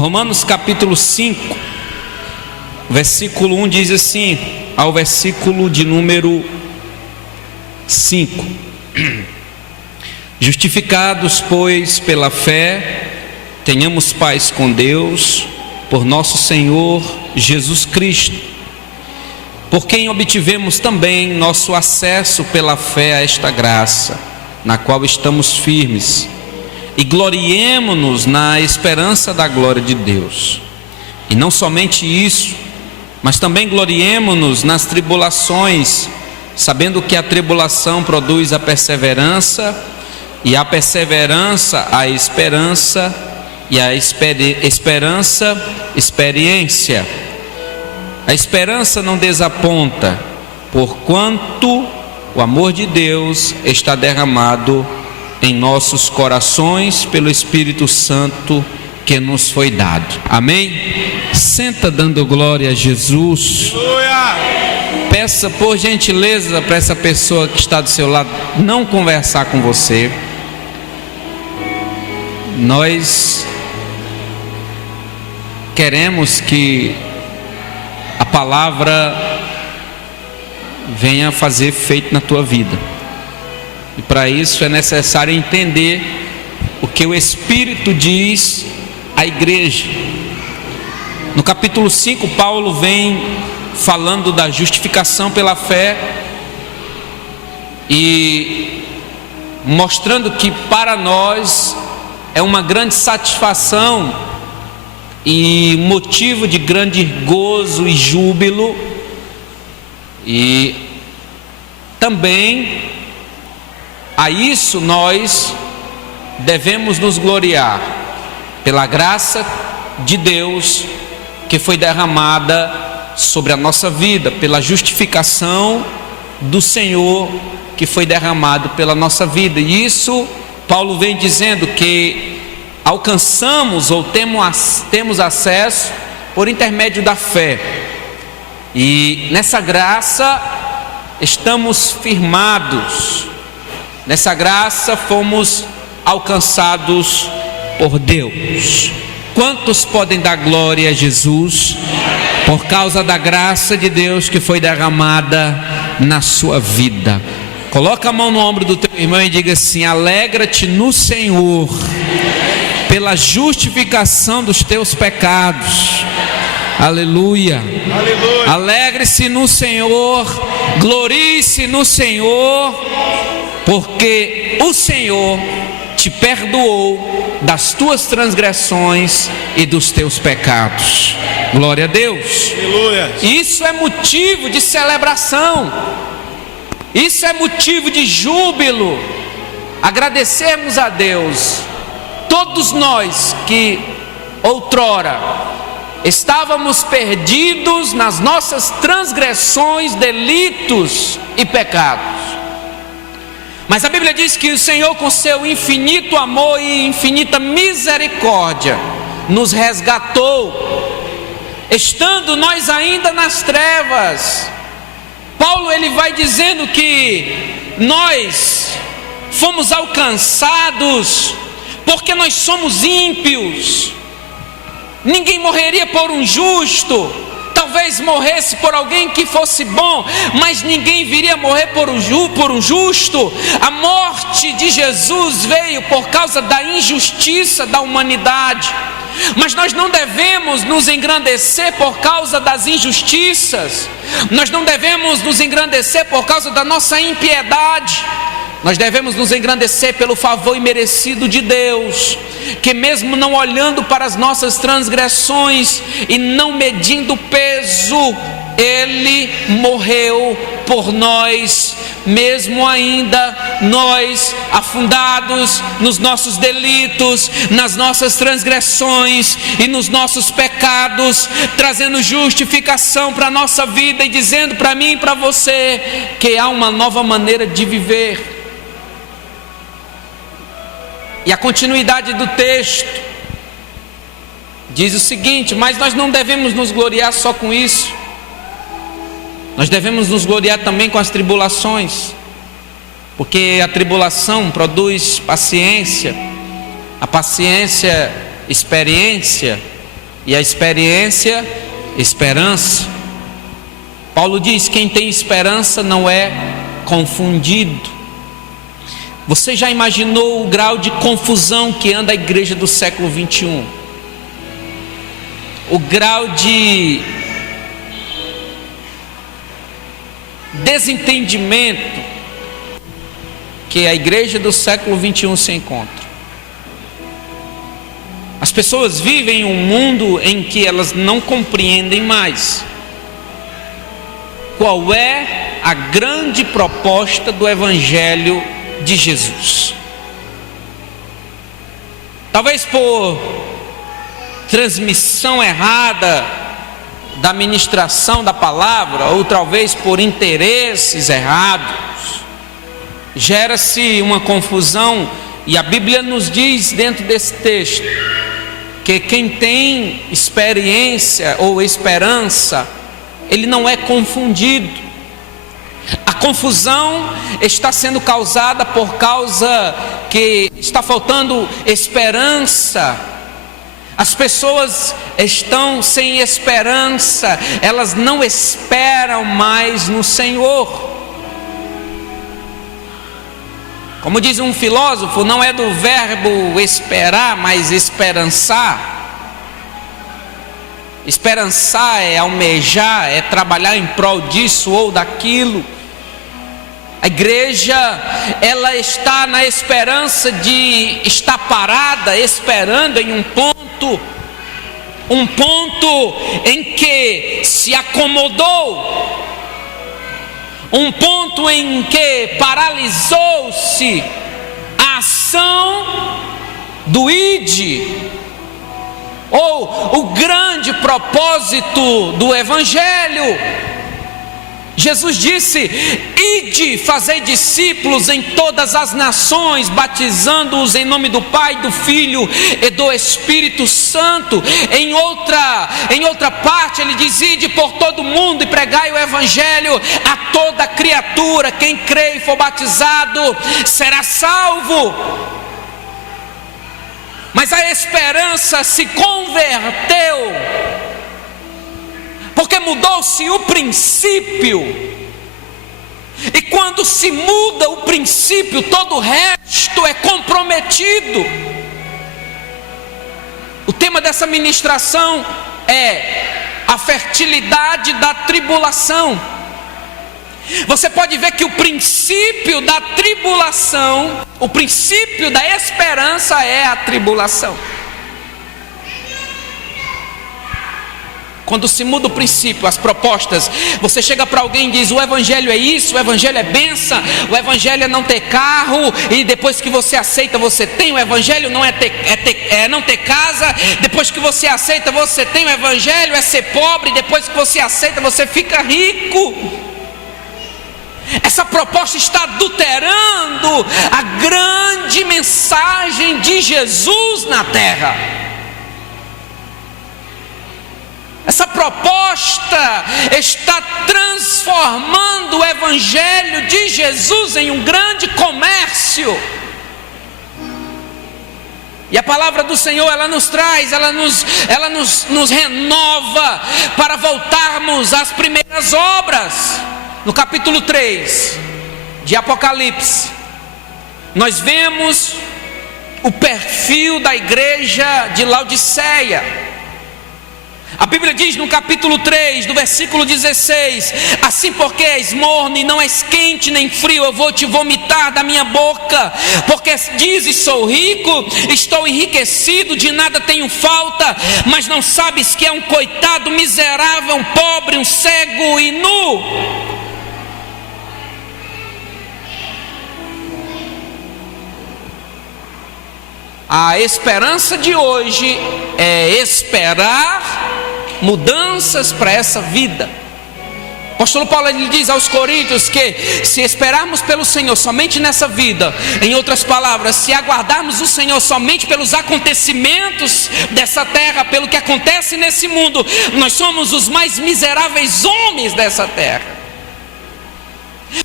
Romanos capítulo 5, versículo 1 diz assim, ao versículo de número 5: Justificados, pois, pela fé, tenhamos paz com Deus, por nosso Senhor Jesus Cristo, por quem obtivemos também nosso acesso pela fé a esta graça, na qual estamos firmes, e gloriemo-nos na esperança da glória de Deus. E não somente isso, mas também gloriemo-nos nas tribulações, sabendo que a tribulação produz a perseverança, e a perseverança a esperança, e a esperança experiência. A esperança não desaponta, porquanto o amor de Deus está derramado em nossos corações pelo Espírito Santo que nos foi dado. Amém? Senta dando glória a Jesus. Peça por gentileza para essa pessoa que está do seu lado não conversar com você. Nós queremos que a palavra venha fazer efeito na tua vida. E para isso é necessário entender o que o Espírito diz à igreja. No capítulo 5, Paulo vem falando da justificação pela fé e mostrando que para nós é uma grande satisfação e motivo de grande gozo e júbilo, e também a isso nós devemos nos gloriar pela graça de Deus que foi derramada sobre a nossa vida, pela justificação do Senhor que foi derramado pela nossa vida. E isso Paulo vem dizendo que alcançamos ou temos acesso por intermédio da fé, e nessa graça estamos firmados, nessa graça fomos alcançados por Deus. Quantos podem dar glória a Jesus por causa da graça de Deus que foi derramada na sua vida? Coloca a mão no ombro do teu irmão e diga assim: alegra-te no Senhor pela justificação dos teus pecados. Aleluia. Aleluia. Alegre-se no Senhor, glorie-se no Senhor, porque o Senhor te perdoou das tuas transgressões e dos teus pecados. Glória a Deus. Aleluia. Isso é motivo de celebração, isso é motivo de júbilo. Agradecermos a Deus. Todos nós que outrora estávamos perdidos nas nossas transgressões, delitos e pecados, mas a Bíblia diz que o Senhor, com seu infinito amor e infinita misericórdia, nos resgatou, estando nós ainda nas trevas. Paulo ele vai dizendo que nós fomos alcançados porque nós somos ímpios. Ninguém morreria por um justo, talvez morresse por alguém que fosse bom, mas ninguém viria morrer por um justo. A morte de Jesus veio por causa da injustiça da humanidade, mas nós não devemos nos engrandecer por causa das injustiças, nós não devemos nos engrandecer por causa da nossa impiedade. Nós devemos nos engrandecer pelo favor imerecido de Deus, que mesmo não olhando para as nossas transgressões e não medindo o peso, Ele morreu por nós, mesmo ainda nós afundados nos nossos delitos, nas nossas transgressões e nos nossos pecados, trazendo justificação para a nossa vida e dizendo para mim e para você que há uma nova maneira de viver. E a continuidade do texto diz o seguinte: mas nós não devemos nos gloriar só com isso, nós devemos nos gloriar também com as tribulações, porque a tribulação produz paciência, a paciência experiência, E a experiência, esperança. Paulo diz: quem tem esperança não é confundido. Você já imaginou o grau de confusão que anda a igreja do século 21? O grau de desentendimento que a igreja do século 21 se encontra. As pessoas vivem um mundo em que elas não compreendem mais qual é a grande proposta do Evangelho de Jesus. Talvez por transmissão errada da ministração da palavra, ou talvez por interesses errados, gera-se uma confusão. E a Bíblia nos diz dentro desse texto que quem tem experiência ou esperança, ele não é confundido. A confusão está sendo causada por causa que está faltando esperança. As pessoas estão sem esperança, elas não esperam mais no Senhor. Como diz um filósofo, não é do verbo esperar, mas esperançar. Esperançar é almejar, é trabalhar em prol disso ou daquilo. A igreja, ela está na esperança de estar parada, esperando em um ponto em que se acomodou, um ponto em que paralisou-se a ação do ID, ou o grande propósito do Evangelho. Jesus disse: ide, fazei discípulos em todas as nações, batizando-os em nome do Pai, do Filho e do Espírito Santo. Em outra parte ele diz: ide por todo mundo e pregai o Evangelho a toda criatura. Quem crê e for batizado será salvo. Mas a esperança se converteu, porque mudou-se o princípio. E quando se muda o princípio, todo o resto é comprometido. O tema dessa ministração é a fertilidade da tribulação. Você pode ver que o princípio da tribulação, o princípio da esperança é a tribulação. Quando se muda o princípio, as propostas, você chega para alguém e diz: o Evangelho é isso, o Evangelho é bênção, o Evangelho é não ter carro, e depois que você aceita você tem. O Evangelho não é não ter casa, depois que você aceita você tem. O Evangelho é ser pobre, depois que você aceita você fica rico. Essa proposta está adulterando a grande mensagem de Jesus na terra. Essa proposta está transformando o Evangelho de Jesus em um grande comércio. E a palavra do Senhor, ela nos traz, ela nos renova para voltarmos às primeiras obras. No capítulo 3 de Apocalipse, nós vemos o perfil da igreja de Laodiceia. A Bíblia diz no capítulo 3, do versículo 16: assim porque és morno e não és quente nem frio, eu vou te vomitar da minha boca. Porque dizes: sou rico, estou enriquecido, de nada tenho falta, mas não sabes que é um coitado, miserável, um pobre, um cego e nu. A esperança de hoje é esperar mudanças para essa vida. O apóstolo Paulo, ele diz aos Coríntios que se esperarmos pelo Senhor somente nessa vida, em outras palavras, se aguardarmos o Senhor somente pelos acontecimentos dessa terra, pelo que acontece nesse mundo, nós somos os mais miseráveis homens dessa terra.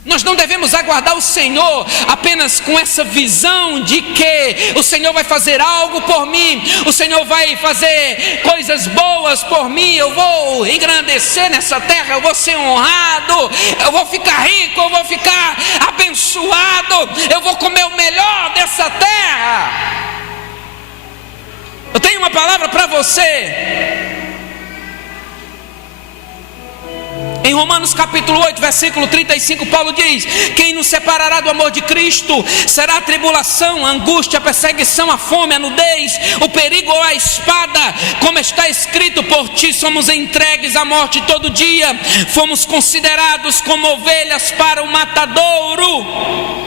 Nós não devemos aguardar o Senhor apenas com essa visão de que o Senhor vai fazer algo por mim, o Senhor vai fazer coisas boas por mim, eu vou engrandecer nessa terra, eu vou ser honrado, eu vou ficar rico, eu vou ficar abençoado, eu vou comer o melhor dessa terra. Eu tenho uma palavra para você. Em Romanos capítulo 8, versículo 35, Paulo diz: quem nos separará do amor de Cristo? Será a tribulação, a angústia, a perseguição, a fome, a nudez, o perigo ou a espada? Como está escrito: por ti somos entregues à morte todo dia, fomos considerados como ovelhas para o matadouro.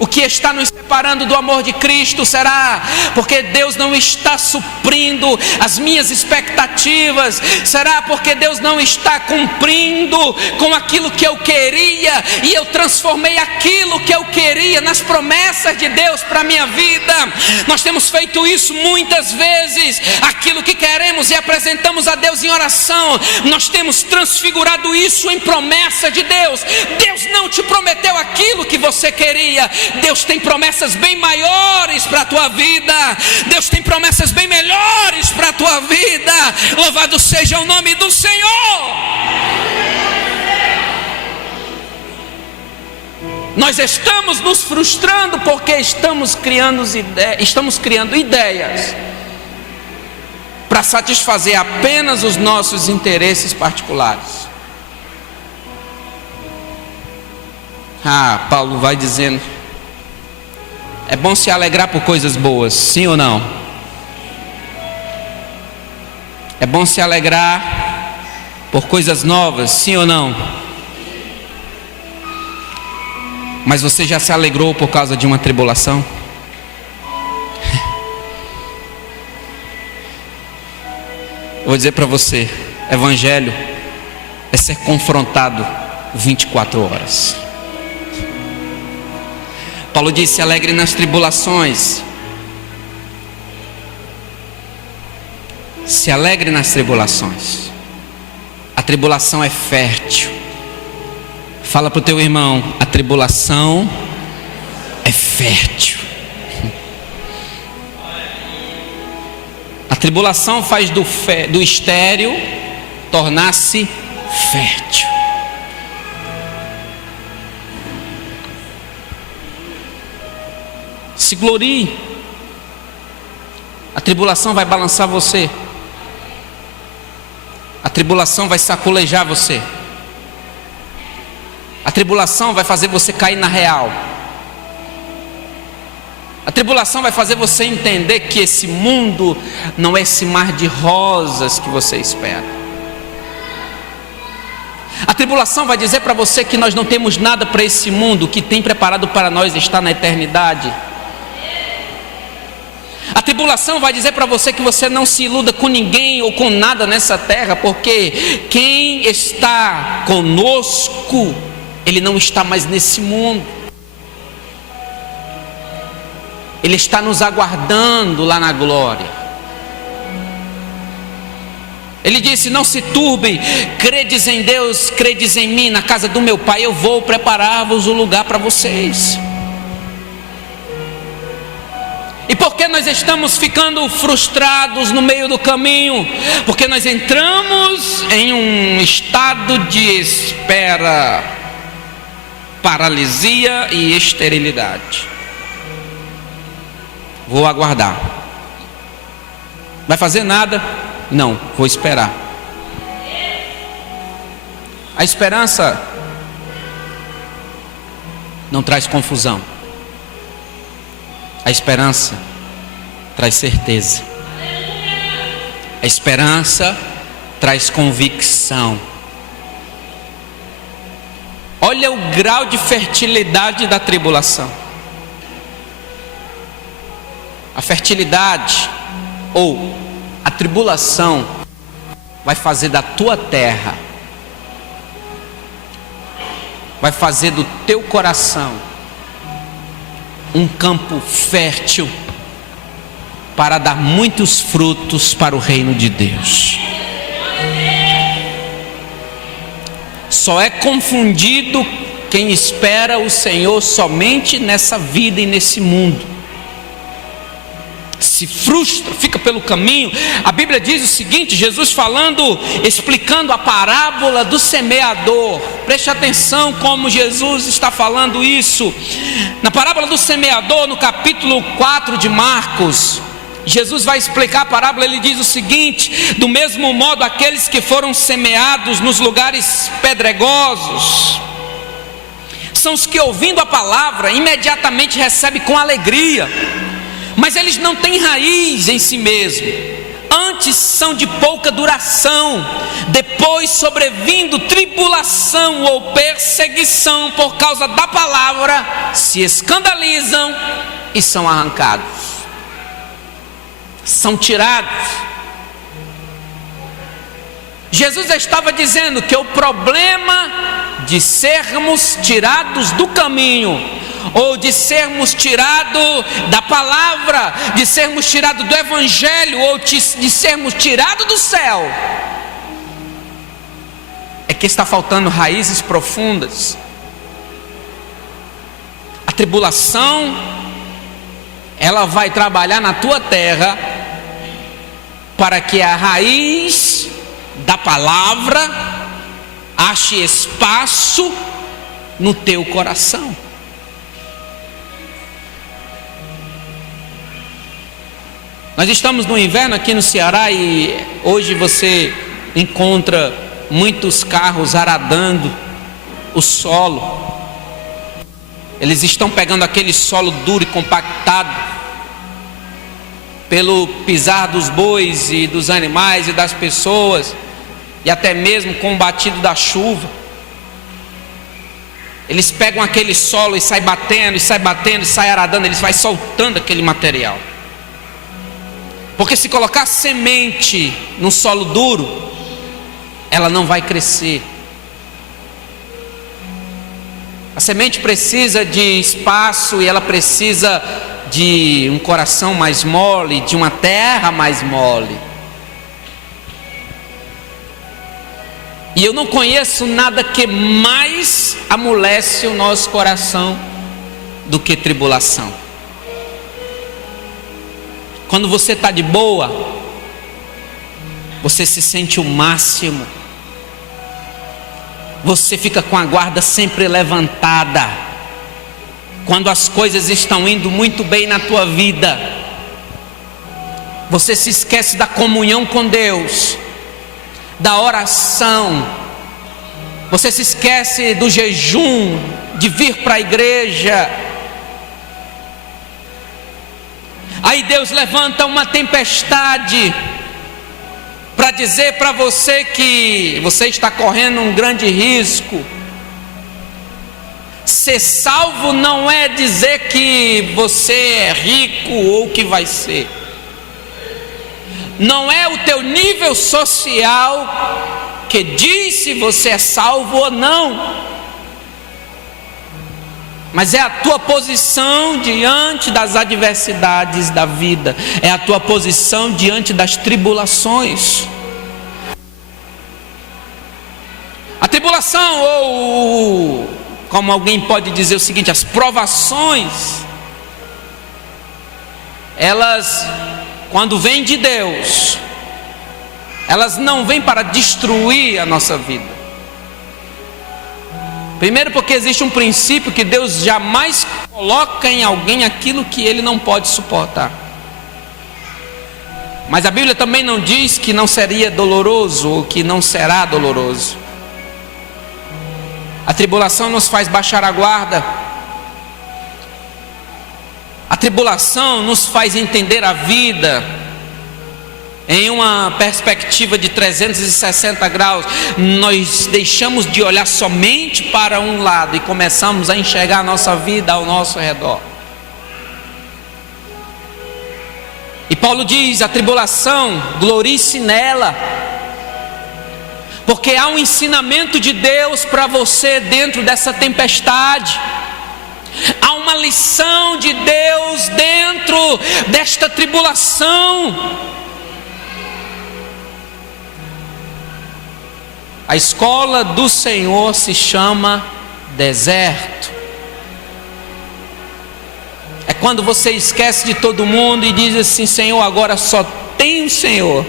O que está nos separando do amor de Cristo? Será porque Deus não está suprindo as minhas expectativas? Será porque Deus não está cumprindo com aquilo que eu queria, e eu transformei aquilo que eu queria nas promessas de Deus para a minha vida? Nós temos feito isso muitas vezes. Aquilo que queremos e apresentamos a Deus em oração, nós temos transfigurado isso em promessa de Deus. Deus não te prometeu aquilo que você queria. Deus tem promessas bem maiores para a tua vida. Deus tem promessas bem melhores para a tua vida. Louvado seja o nome do Senhor. Nós estamos nos frustrando porque estamos criando ideias para satisfazer apenas os nossos interesses particulares. Paulo vai dizendo: é bom se alegrar por coisas boas, sim ou não? É bom se alegrar por coisas novas, sim ou não? Mas você já se alegrou por causa de uma tribulação? Eu vou dizer para você: evangelho é ser confrontado 24 horas. Paulo disse: se alegre nas tribulações. Se alegre nas tribulações. A tribulação é fértil. Fala para o teu irmão: a tribulação é fértil. A tribulação faz do estéril tornar-se fértil. Se glorie. A tribulação vai balançar você. A tribulação vai sacolejar você. A tribulação vai fazer você cair na real. A tribulação vai fazer você entender que esse mundo não é esse mar de rosas que você espera. A tribulação vai dizer para você que nós não temos nada para esse mundo. O que tem preparado para nós está na eternidade. A tribulação vai dizer para você que você não se iluda com ninguém ou com nada nessa terra, porque quem está conosco, ele não está mais nesse mundo. Ele está nos aguardando lá na glória. Ele disse: não se turbe, credes em Deus, credes em mim. Na casa do meu Pai eu vou preparar-vos o lugar para vocês. E por que nós estamos ficando frustrados no meio do caminho? Porque nós entramos em um estado de espera, paralisia e esterilidade. Vou aguardar. Vai fazer nada? Não, vou esperar. A esperança não traz confusão. A esperança traz certeza. A esperança traz convicção. Olha o grau de fertilidade da tribulação. A fertilidade ou a tribulação vai fazer da tua terra, vai fazer do teu coração um campo fértil para dar muitos frutos para o reino de Deus. Só é confundido quem espera o Senhor somente nessa vida e nesse mundo. Se frustra, fica pelo caminho. A Bíblia diz o seguinte, Jesus falando, explicando a parábola do semeador. Preste atenção como Jesus está falando isso. Na parábola do semeador, no capítulo 4 de Marcos, Jesus vai explicar a parábola. Ele diz o seguinte: do mesmo modo, aqueles que foram semeados nos lugares pedregosos são os que, ouvindo a palavra, imediatamente recebem com alegria, mas eles não têm raiz em si mesmo. Antes são de pouca duração, depois, sobrevindo tribulação ou perseguição por causa da palavra, se escandalizam e são arrancados, são tirados. Jesus estava dizendo que o problema de sermos tirados do caminho, ou de sermos tirados da palavra, de sermos tirados do evangelho, ou de sermos tirados do céu, é que está faltando raízes profundas. A tribulação, ela vai trabalhar na tua terra para que a raiz da palavra ache espaço no teu coração. Nós estamos no inverno aqui no Ceará e hoje você encontra muitos carros aradando o solo. Eles estão pegando aquele solo duro e compactado pelo pisar dos bois e dos animais e das pessoas, e até mesmo com o batido da chuva. Eles pegam aquele solo e saem batendo, e saem batendo, e saem aradando. Eles vão soltando aquele material, porque se colocar semente no solo duro, ela não vai crescer. A semente precisa de espaço, e ela precisa de um coração mais mole, de uma terra mais mole. E eu não conheço nada que mais amolece o nosso coração do que tribulação. Quando você está de boa, você se sente o máximo, você fica com a guarda sempre levantada. Quando as coisas estão indo muito bem na tua vida, você se esquece da comunhão com Deus, da oração, você se esquece do jejum, de vir para a igreja. Aí Deus levanta uma tempestade para dizer para você que você está correndo um grande risco. Ser salvo não é dizer que você é rico ou que vai ser. Não é o teu nível social que diz se você é salvo ou não, mas é a tua posição diante das adversidades da vida, é a tua posição diante das tribulações. A tribulação, ou como alguém pode dizer o seguinte, as provações, elas, quando vêm de Deus, elas não vêm para destruir a nossa vida. Primeiro, porque existe um princípio que Deus jamais coloca em alguém aquilo que ele não pode suportar. Mas a Bíblia também não diz que não seria doloroso ou que não será doloroso. A tribulação nos faz baixar a guarda. A tribulação nos faz entender a vida em uma perspectiva de 360 graus. Nós deixamos de olhar somente para um lado e começamos a enxergar a nossa vida ao nosso redor. E Paulo diz: a tribulação, glorie-se nela, porque há um ensinamento de Deus para você dentro dessa tempestade. Há uma lição de Deus dentro desta tribulação. A escola do Senhor se chama deserto. É quando você esquece de todo mundo e diz assim: Senhor, agora só tem o Senhor.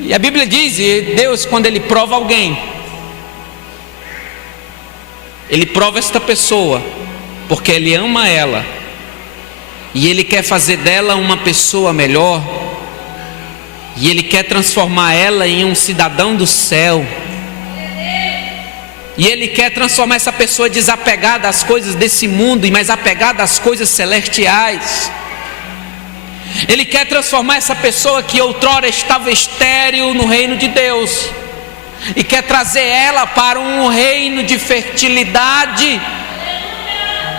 E a Bíblia diz, e Deus, quando Ele prova alguém, Ele prova esta pessoa porque Ele ama ela e Ele quer fazer dela uma pessoa melhor, e Ele quer transformar ela em um cidadão do céu, e Ele quer transformar essa pessoa desapegada às coisas desse mundo e mais apegada às coisas celestiais. Ele quer transformar essa pessoa que outrora estava estéril no reino de Deus, e quer trazer ela para um reino de fertilidade,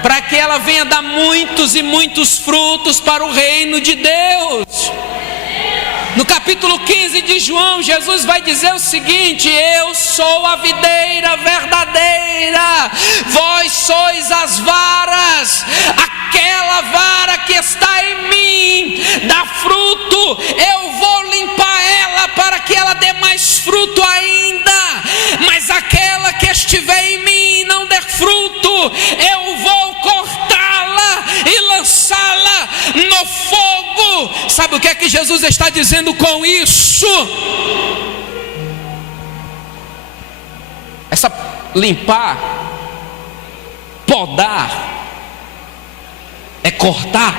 para que ela venha dar muitos e muitos frutos para o reino de Deus. No capítulo 15 de João, Jesus vai dizer o seguinte: eu sou a videira verdadeira, vós sois as varas. Aquela vara que está em mim dá fruto, eu vou limpar ela para que ela dê mais fruto ainda. Mas aquela que estiver em mim e não der fruto, eu vou cortá-la e lançá-la no fogo. Sabe o que é que Jesus está dizendo com isso? Essa limpar, podar, é cortar.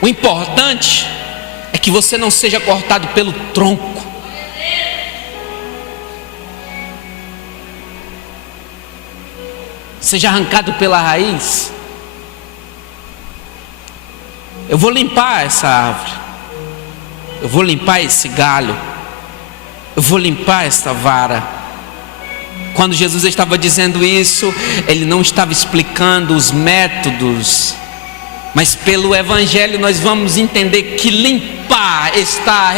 O importante é que você não seja cortado pelo tronco. Seja arrancado pela raiz. Eu vou limpar essa árvore, eu vou limpar esse galho, eu vou limpar esta vara. Quando Jesus estava dizendo isso, Ele não estava explicando os métodos, mas pelo Evangelho nós vamos entender que limpar está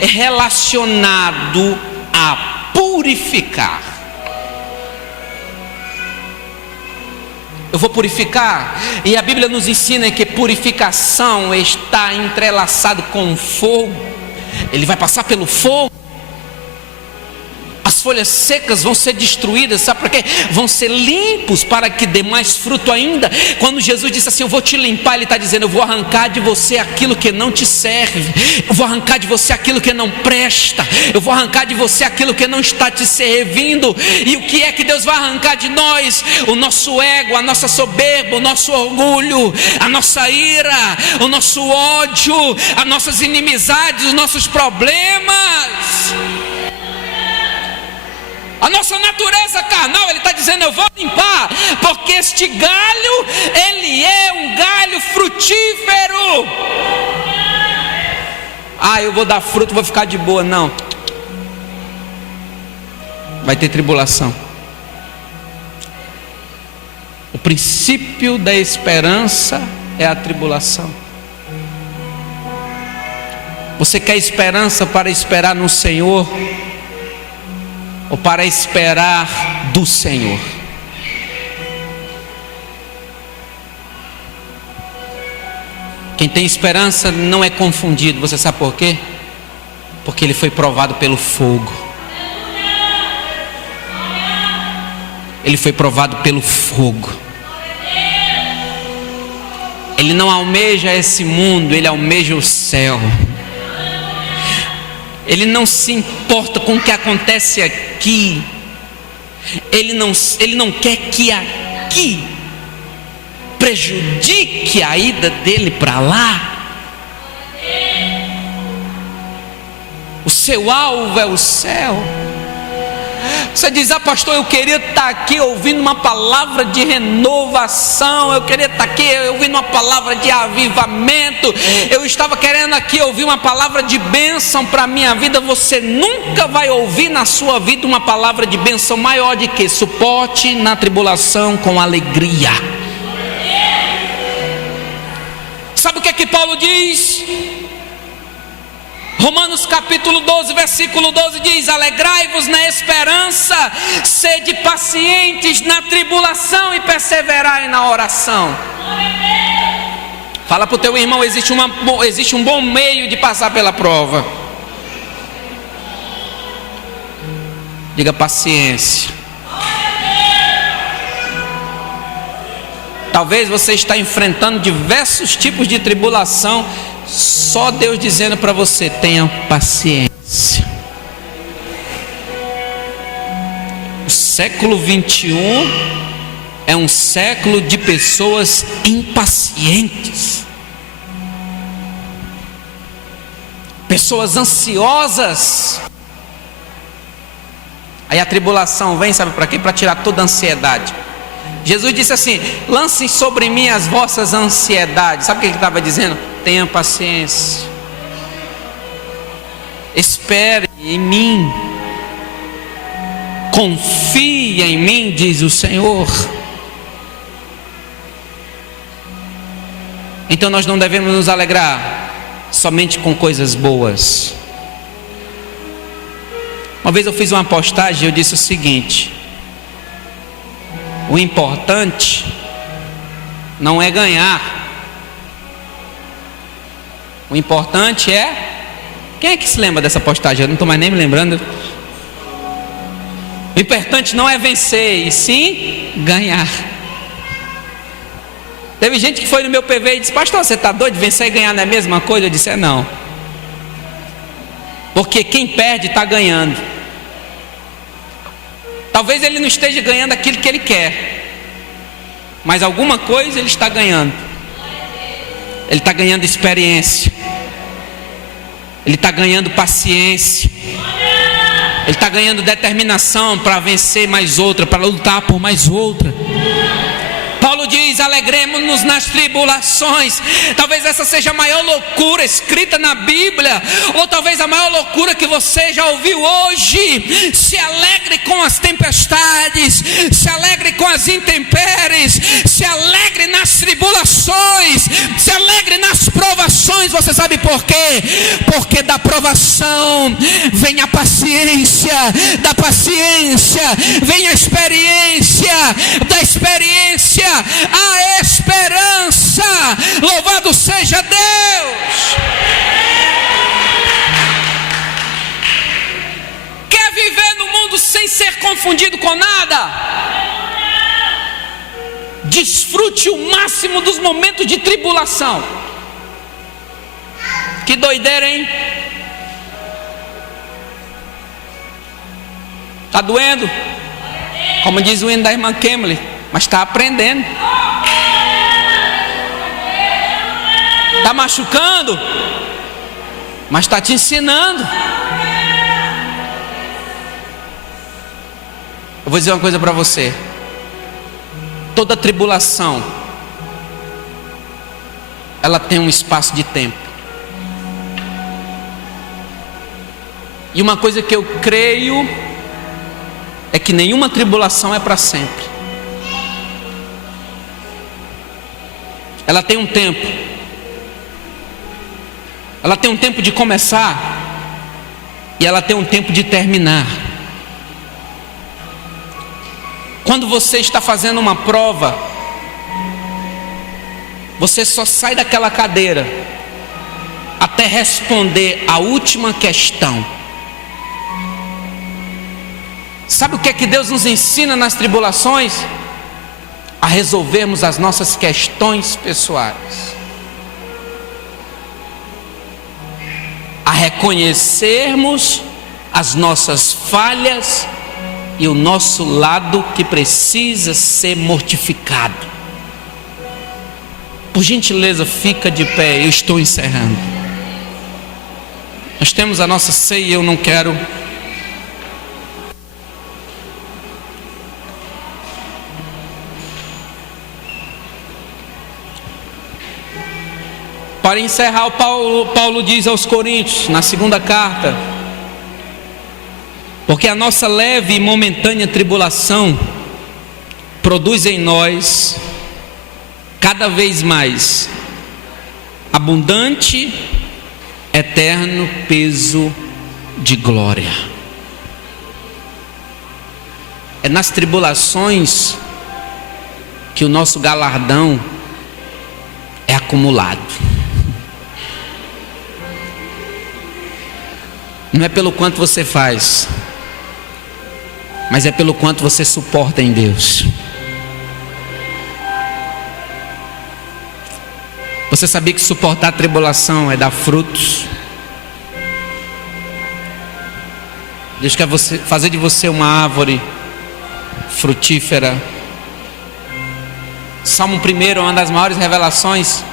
relacionado a purificar. Eu vou purificar, e a Bíblia nos ensina que purificação está entrelaçado com fogo. Ele vai passar pelo fogo. As folhas secas vão ser destruídas, sabe por quê? Vão ser limpos para que dê mais fruto ainda. Quando Jesus disse assim: eu vou te limpar, Ele está dizendo: eu vou arrancar de você aquilo que não te serve, eu vou arrancar de você aquilo que não presta, eu vou arrancar de você aquilo que não está te servindo. E o que é que Deus vai arrancar de nós? O nosso ego, a nossa soberba, o nosso orgulho, a nossa ira, o nosso ódio, as nossas inimizades, os nossos problemas, a nossa natureza carnal. Ele está dizendo: eu vou limpar, porque este galho, ele é um galho frutífero. Ah, eu vou dar fruto, vou ficar de boa. Não, vai ter tribulação. O princípio da esperança é a tribulação. Você quer esperança para esperar no Senhor, ou para esperar do Senhor? Quem tem esperança não é confundido. Você sabe por quê? Porque ele foi provado pelo fogo. Ele foi provado pelo fogo. Ele não almeja esse mundo, ele almeja o céu. Ele não se importa com o que acontece aqui. Ele não quer que aqui prejudique a ida dele para lá. O seu alvo é o céu. Você diz: ah, pastor, eu queria estar aqui ouvindo uma palavra de renovação, eu queria estar aqui ouvindo uma palavra de avivamento, eu estava querendo aqui ouvir uma palavra de bênção para a minha vida. Você nunca vai ouvir na sua vida uma palavra de bênção maior de que suporte na tribulação com alegria. Sabe o que é que Paulo diz? Romanos capítulo 12, versículo 12 diz: alegrai-vos na esperança, sede pacientes na tribulação e perseverai na oração. Fala para o teu irmão, existe um bom meio de passar pela prova. Diga paciência. Talvez você está enfrentando diversos tipos de tribulação, só Deus dizendo para você: tenha paciência. O século 21 é um século de pessoas impacientes, pessoas ansiosas. Aí a tribulação vem, sabe para quê? Para tirar toda a ansiedade. Jesus disse assim: lancem sobre mim as vossas ansiedades. Sabe o que ele estava dizendo? Tenha paciência, espere em mim, confie em mim, diz o Senhor. Então nós não devemos nos alegrar somente com coisas boas. Uma vez eu fiz uma postagem e eu disse o seguinte: o importante não é ganhar, o importante é... Quem é que se lembra dessa postagem? Eu não estou mais nem me lembrando. O importante não é vencer, e sim ganhar. Teve gente que foi no meu PV e disse: pastor, você está doido? Vencer e ganhar não é a mesma coisa? Eu disse: não, porque quem perde está ganhando. Talvez ele não esteja ganhando aquilo que ele quer, mas alguma coisa ele está ganhando. Ele está ganhando experiência, ele está ganhando paciência, ele está ganhando determinação para vencer mais outra, para lutar por mais outra. Paulo diz: alegremos-nos nas tribulações. Talvez essa seja a maior loucura escrita na Bíblia, ou talvez a maior loucura que você já ouviu hoje. Se alegre com as tempestades, se alegre com as intempéries, se alegre nas tribulações, se alegre nas provações. Você sabe por quê? Porque da provação vem a paciência, da paciência vem a experiência, da experiência a esperança. Louvado seja Deus. Quer viver no mundo sem ser confundido com nada? Desfrute o máximo dos momentos de tribulação. Que doideira, hein? Está doendo? Como diz o hino da irmã Kemley, mas está aprendendo. Está machucando, mas está te ensinando. Eu vou dizer uma coisa para você: toda tribulação, ela tem um espaço de tempo. E uma coisa que eu creio é que nenhuma tribulação é para sempre. Ela tem um tempo. Ela tem um tempo de começar e ela tem um tempo de terminar. Quando você está fazendo uma prova, você só sai daquela cadeira até responder a última questão. Sabe o que é que Deus nos ensina nas tribulações? A resolvermos as nossas questões pessoais, a reconhecermos as nossas falhas e o nosso lado que precisa ser mortificado. Por gentileza, fica de pé, eu estou encerrando. Nós temos a nossa ceia e eu não quero Para encerrar, o Paulo diz aos Coríntios, na segunda carta: porque a nossa leve e momentânea tribulação produz em nós cada vez mais abundante, eterno peso de glória. É nas tribulações que o nosso galardão é a acumulado. Não é pelo quanto você faz, mas é pelo quanto você suporta em Deus. Você sabia que suportar a tribulação é dar frutos? Deus quer fazer de você uma árvore frutífera. Salmo 1 é uma das maiores revelações.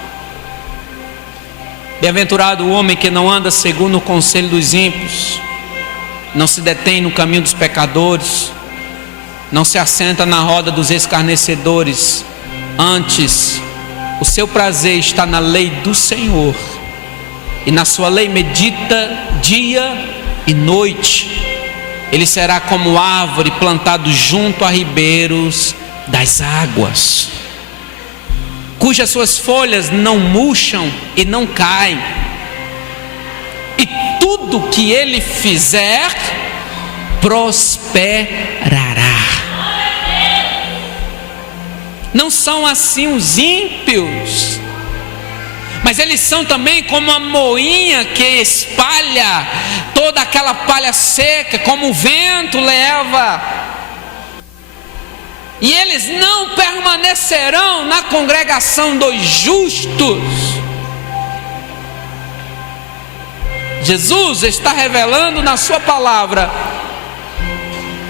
Bem-aventurado o homem que não anda segundo o conselho dos ímpios, não se detém no caminho dos pecadores, não se assenta na roda dos escarnecedores. Antes, o seu prazer está na lei do Senhor, e na sua lei medita dia e noite. Ele será como árvore plantado junto a ribeiros das águas, cujas suas folhas não murcham e não caem, e tudo que ele fizer prosperará. Não são assim os ímpios, mas eles são também como a moinha que espalha toda aquela palha seca, como o vento leva. E eles não permanecerão na congregação dos justos. Jesus está revelando na sua palavra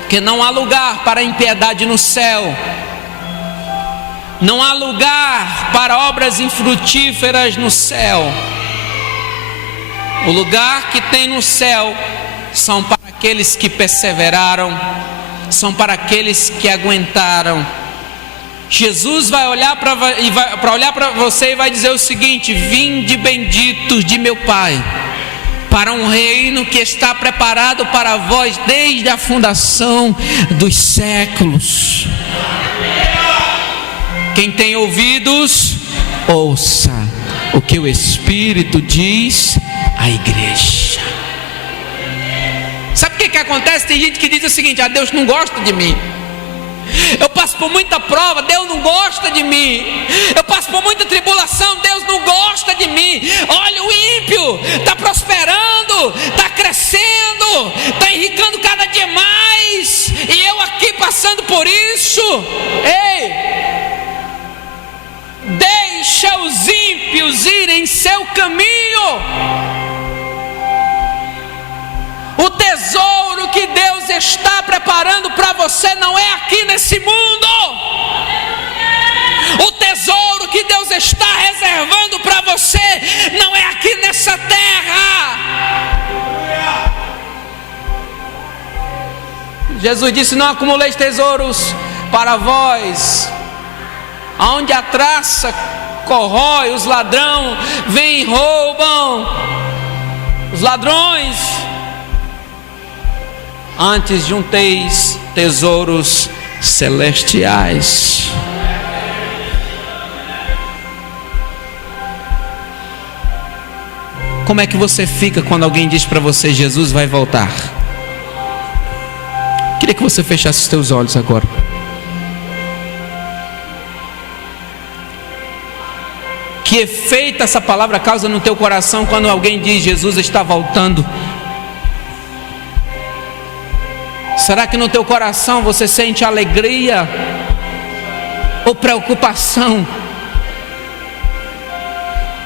que não há lugar para a impiedade no céu. Não há lugar para obras infrutíferas no céu. O lugar que tem no céu são para aqueles que perseveraram, são para aqueles que aguentaram. Jesus vai olhar para você e vai dizer o seguinte: vinde benditos de meu Pai, para um reino que está preparado para vós desde a fundação dos séculos. Quem tem ouvidos, ouça o que o Espírito diz à igreja. Sabe o que acontece? Tem gente que diz o seguinte: ah, Deus não gosta de mim. Eu passo por muita prova, Deus não gosta de mim. Eu passo por muita tribulação, Deus não gosta de mim. Olha, o ímpio está prosperando, está crescendo, está enricando cada dia mais, e eu aqui passando por isso. Ei! Deixa os ímpios irem seu caminho. O tesouro que Deus está preparando para você não é aqui nesse mundo. O tesouro que Deus está reservando para você não é aqui nessa terra. Jesus disse: não acumuleis tesouros para vós, onde a traça corrói, os ladrões vêm e roubam. Os ladrões. Antes junteis tesouros celestiais. Como é que você fica quando alguém diz para você: Jesus vai voltar? Queria que você fechasse os teus olhos agora. Que efeito essa palavra causa no teu coração quando alguém diz: Jesus está voltando? Será que no teu coração você sente alegria ou preocupação?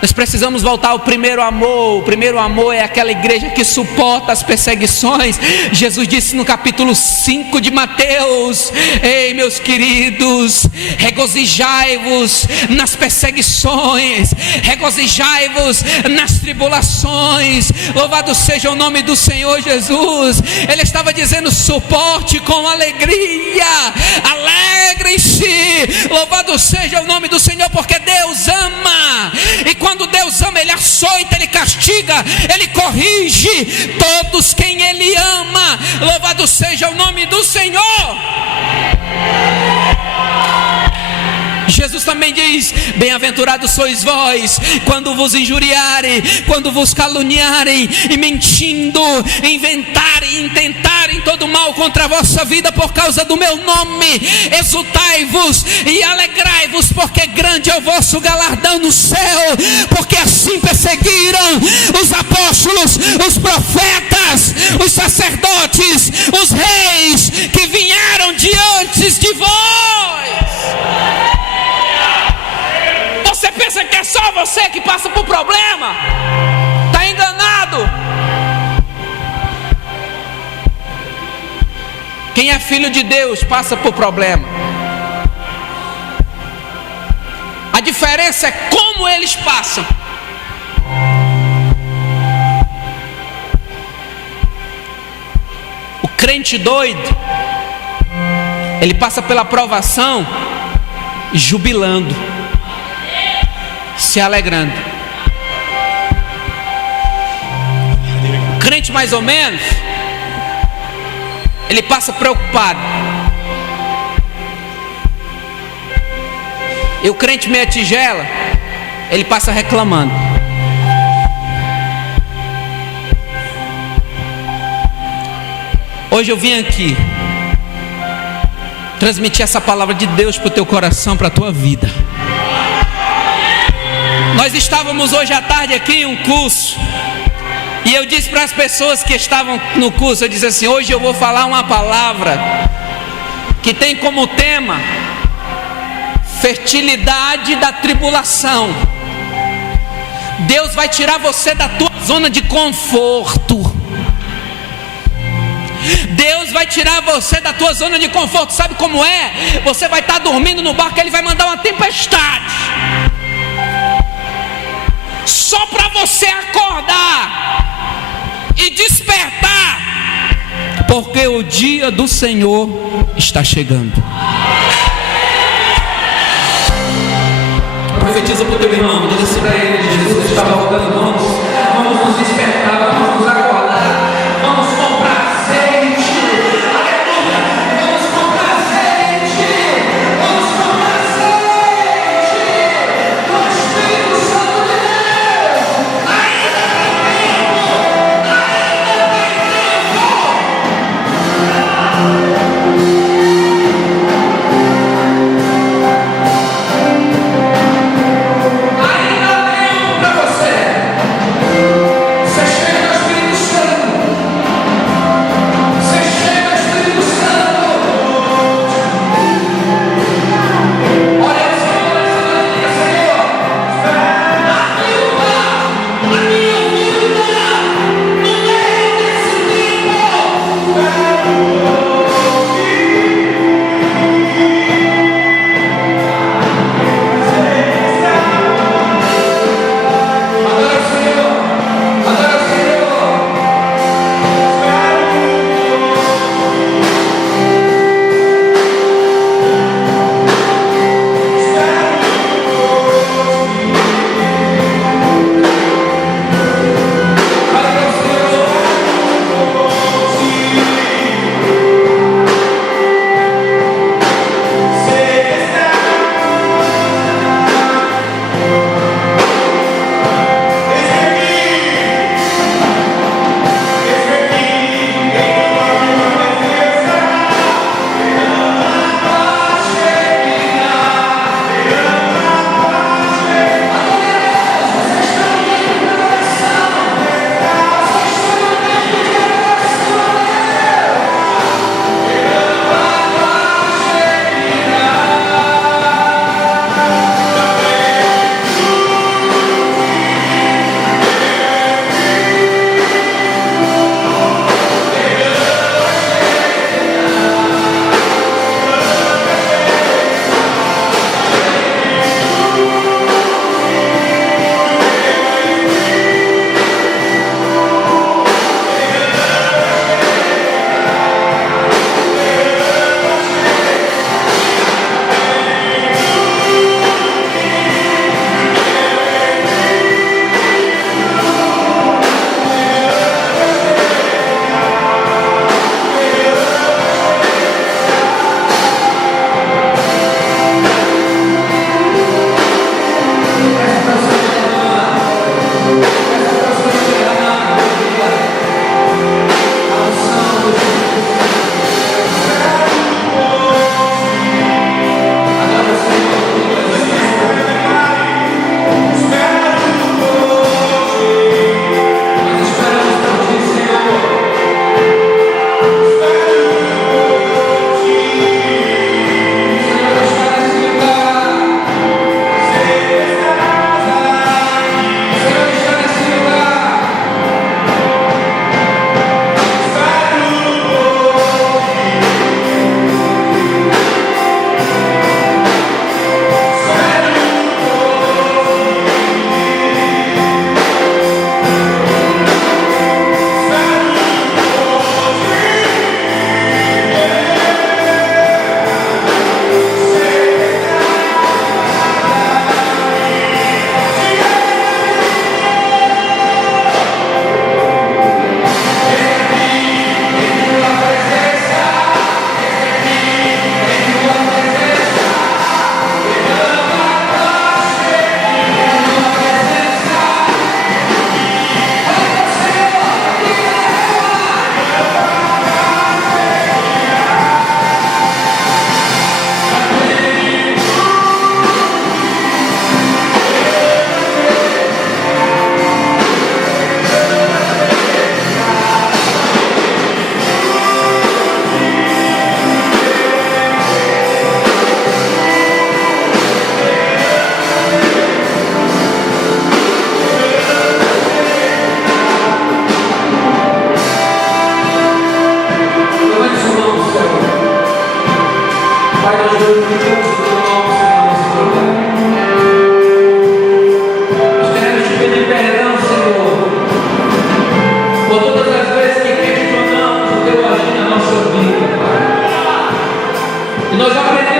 Nós precisamos voltar ao primeiro amor. O primeiro amor é aquela igreja que suporta as perseguições. Jesus disse no capítulo 5 de Mateus: ei, meus queridos, regozijai-vos nas perseguições, regozijai-vos nas tribulações. Louvado seja o nome do Senhor Jesus. Ele estava dizendo: suporte com alegria, alegrem-se. Louvado seja o nome do Senhor, porque Deus ama. E quando Deus ama, Ele açoita, Ele castiga, Ele corrige todos quem Ele ama. Louvado seja o nome do Senhor. Jesus também diz: bem-aventurados sois vós, quando vos injuriarem, quando vos caluniarem, e mentindo, inventarem, intentarem todo tramado mal contra a vossa vida por causa do meu nome, exultai-vos e alegrai-vos, porque grande é o vosso galardão no céu, porque assim perseguiram os apóstolos, os profetas, os sacerdotes, os reis que vieram diante de vós. Você pensa que é só você que passa por problema? Está enganado. Quem é filho de Deus passa por problema. A diferença é como eles passam. O crente doido, ele passa pela provação jubilando, se alegrando. O crente mais ou menos, ele passa preocupado. E o crente meia tigela, ele passa reclamando. Hoje eu vim aqui transmitir essa palavra de Deus para o teu coração, para a tua vida. Nós estávamos hoje à tarde aqui em um curso, e eu disse para as pessoas que estavam no curso, eu disse assim: hoje eu vou falar uma palavra que tem como tema fertilidade da tribulação. Deus vai tirar você da tua zona de conforto. Deus vai tirar você da tua zona de conforto. Sabe como é? Você vai estar dormindo no barco, Ele vai mandar uma tempestade, só para você acordar e despertar, porque o dia do Senhor está chegando. Profetiza para o teu irmão, diz assim para ele: Jesus está voltando, vamos nos despertar, vamos nos acordar, vamos comprar azeite, aleluia, vamos comprar azeite, vamos comprar azeite, com o Espírito Santo de Deus, ainda tem tempo, ainda tem tempo para você. Você chega no Espírito Pai, nós glorificamos o teu nome, Senhor, nesse lugar. Nós queremos te pedir perdão, Senhor, por todas as vezes que questionamos o teu agir na nossa vida, Pai. E nós aprendemos